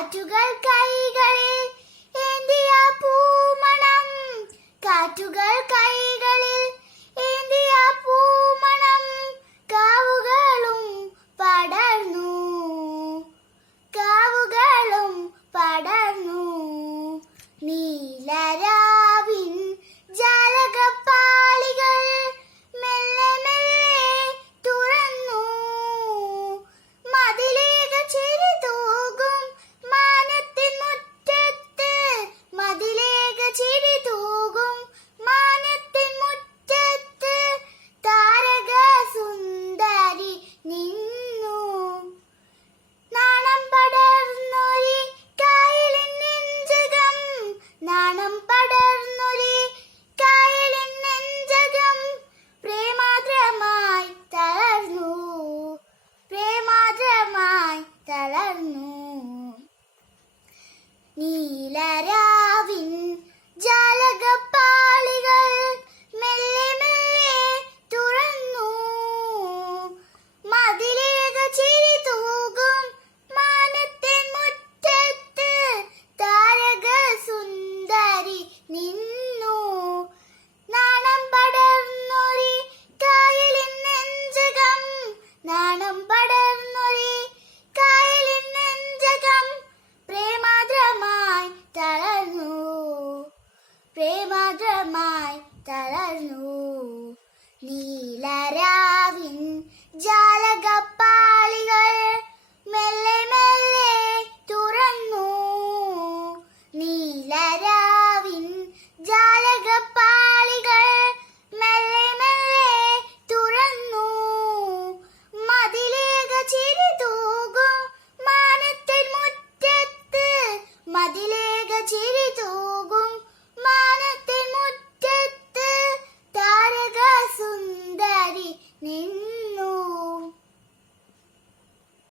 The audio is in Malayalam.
കാറ്റുകൾ കൈകളിൽ ഏന്തിയ പൂമണം, കാറ്റുകൾ കൈകളിൽ ഏന്തിയ പൂമണം, കാവുകളും പടർന്നു, കാവുകളും പടർന്നു. നീലരാവിൻ ജാലകപ്പാളികൾ മെല്ലെ മെല്ലെ തുറന്നു, മതിലേക ചിരി തൂകും മാനത്തിൻ മുറ്റത്ത്, മതിലേക ചിരി തൂകും മാനത്തിൻ മുറ്റത്ത്, താരക സുന്ദരി നിന്നു. നാണം പടർന്നൊരി കായലിൻ നെഞ്ചകം, നാണം പടർന്നൊരി കായലിൻ നെഞ്ചകം, പ്രേമാദ്രമായി തളർന്നു, പ്രേമാദ്രമായി തളർന്നു. നീലരാ